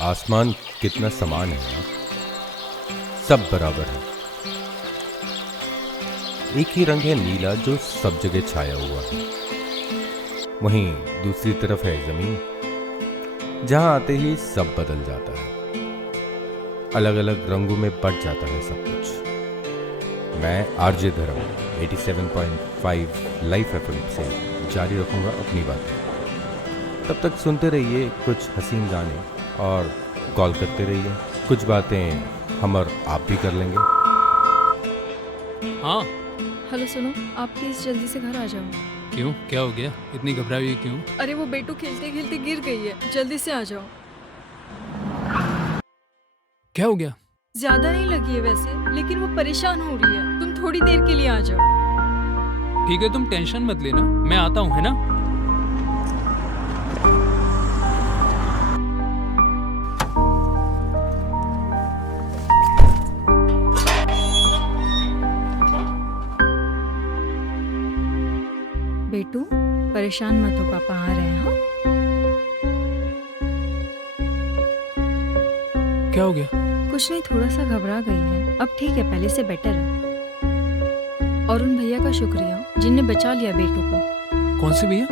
आसमान कितना समान है यार, सब बराबर है। एक ही रंग है नीला जो सब जगह छाया हुआ है। वहीं दूसरी तरफ है जमीन, जहां आते ही सब बदल जाता है, अलग अलग रंगों में बट जाता है सब कुछ। मैं आरजे धर्म 87.5 लाइफ एफएम से जारी रखूंगा अपनी बातें। तब तक सुनते रहिए कुछ हसीन गाने और कॉल करते रहिए, कुछ बातें हम और आप भी कर लेंगे। हाँ। हेलो सुनो, आप प्लीज जल्दी से घर आ जाओ। क्यों, क्या हो गया? इतनी घबराई हुई क्यों? अरे वो बेटू खेलते खेलते गिर गई है, जल्दी से आ जाओ। क्या हो गया? ज्यादा नहीं लगी है वैसे, लेकिन वो परेशान हो रही है। तुम थोड़ी देर के लिए आ जाओ। ठीक है, तुम टेंशन मत लेना, मैं आता हूँ, है ना? बेटू परेशान मत हो, पापा आ रहे हैं। हाँ क्या हो गया? कुछ नहीं, थोड़ा सा घबरा गई है, अब ठीक है, पहले से बेटर है। और उन भैया का शुक्रिया जिनने बचा लिया बेटू को। कौन से भैया?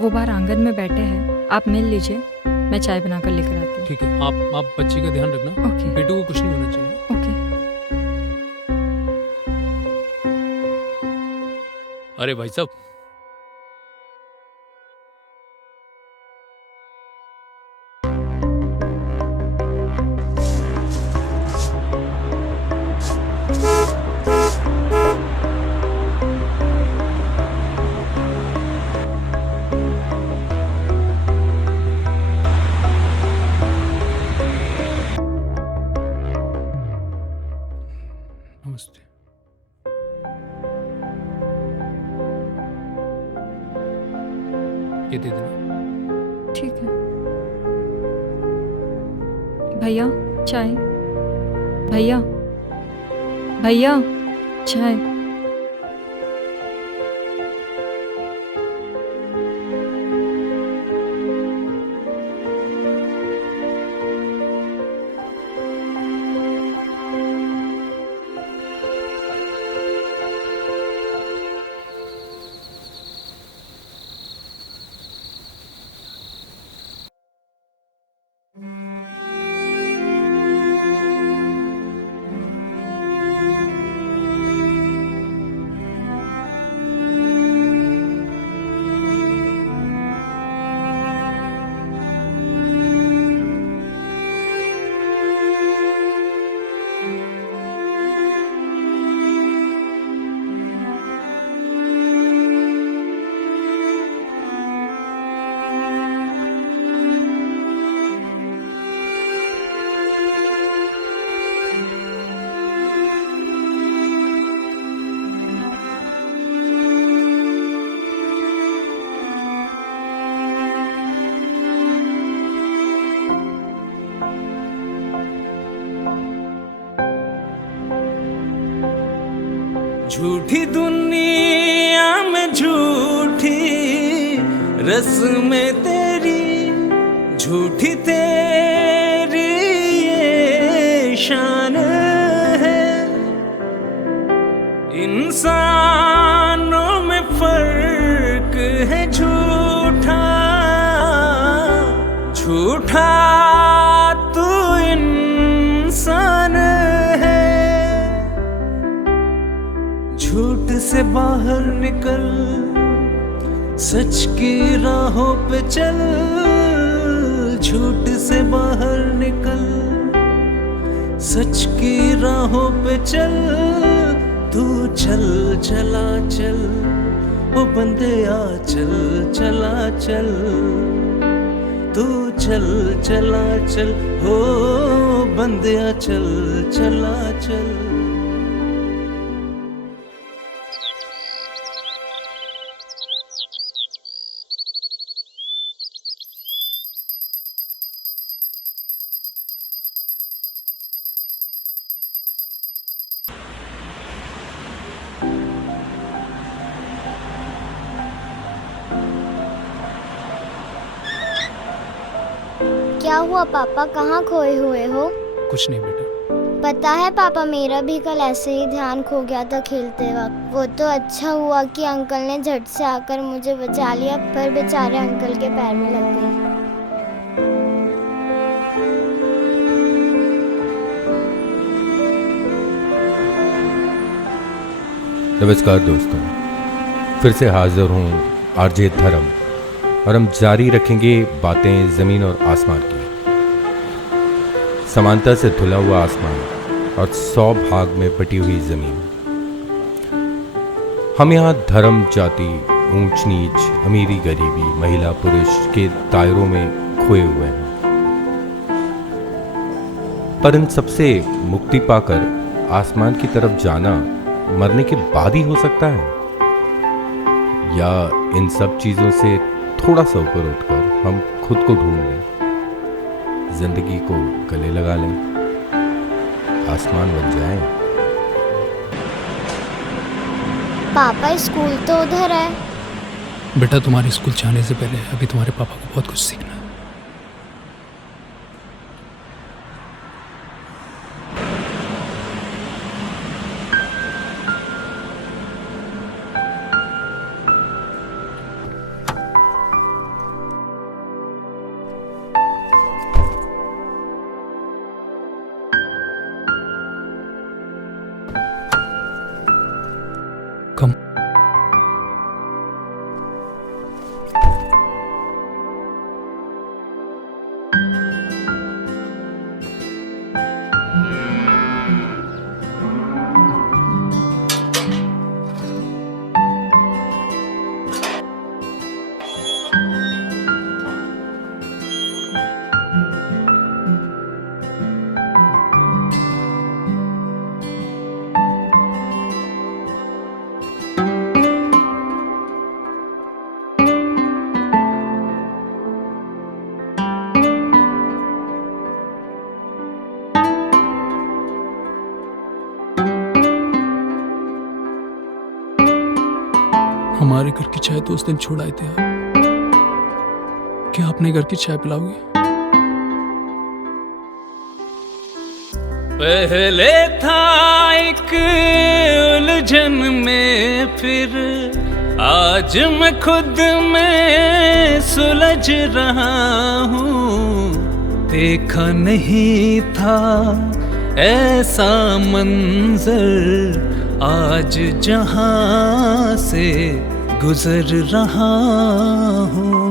वो बाहर आंगन में बैठे हैं, आप मिल लीजिए, मैं चाय बनाकर लेकर आती हूँ। ठीक है, आप बच्चे का ध्यान रखना। ओके बेटू को कुछ नहीं होना चाहिए। ओके। अरे भाई साहब, नमस्ते। ये दे देना। ठीक है भैया, चाय। भैया भैया चाय। झूठी दुनिया में झूठी रस्में तेरी, झूठी तेरी ये शान है। इंसानों में फर्क है झूठा, झूठा तू इंसान है। झूठ से बाहर निकल, सच की राहों पे चल। झूठ से बाहर निकल, सच की राहों पे चल। तू चल चला चल, ओ बंदिया चल चला चल। तू चल चला चल, हो बंदिया चल चला चल। क्या क्या हुआ पापा, कहाँ खोए हुए हो? कुछ नहीं बेटा। पता है पापा, मेरा भी कल ऐसे ही ध्यान खो गया था खेलते वक्त। वो तो अच्छा हुआ कि अंकल ने झट से आकर मुझे बचा लिया, पर बेचारे अंकल के पैर में लग गई। नमस्कार दोस्तों, फिर से हाजिर हूँ आरजे धर्म, और हम जारी रखेंगे बातें ज़मीन और आसमान की। समानता से धुला हुआ आसमान और 100 भाग में बटी हुई ज़मीन। हम यहाँ धर्म, जाति, ऊंच नीच, अमीरी गरीबी, महिला पुरुष के दायरों में खोए हुए हैं, पर इन सबसे मुक्ति पाकर आसमान की तरफ जाना मरने के बाद ही हो सकता है, या इन सब चीजों से थोड़ा सा ऊपर उठकर हम खुद को ढूंढ लें, जिंदगी को गले लगा लें, आसमान बन जाएं। पापा स्कूल तो उधर है। बेटा तुम्हारे स्कूल जाने से पहले अभी तुम्हारे पापा को बहुत कुछ सीखना है। कम हमारे घर की चाय तो उस दिन छोड़ आए थे आप। क्या अपने घर की चाय पिलाओगे? पहले था एक उलझन में, फिर आज मैं खुद में सुलझ रहा हूँ। देखा नहीं था ऐसा मंजर, आज जहां से गुजर रहा हूँ।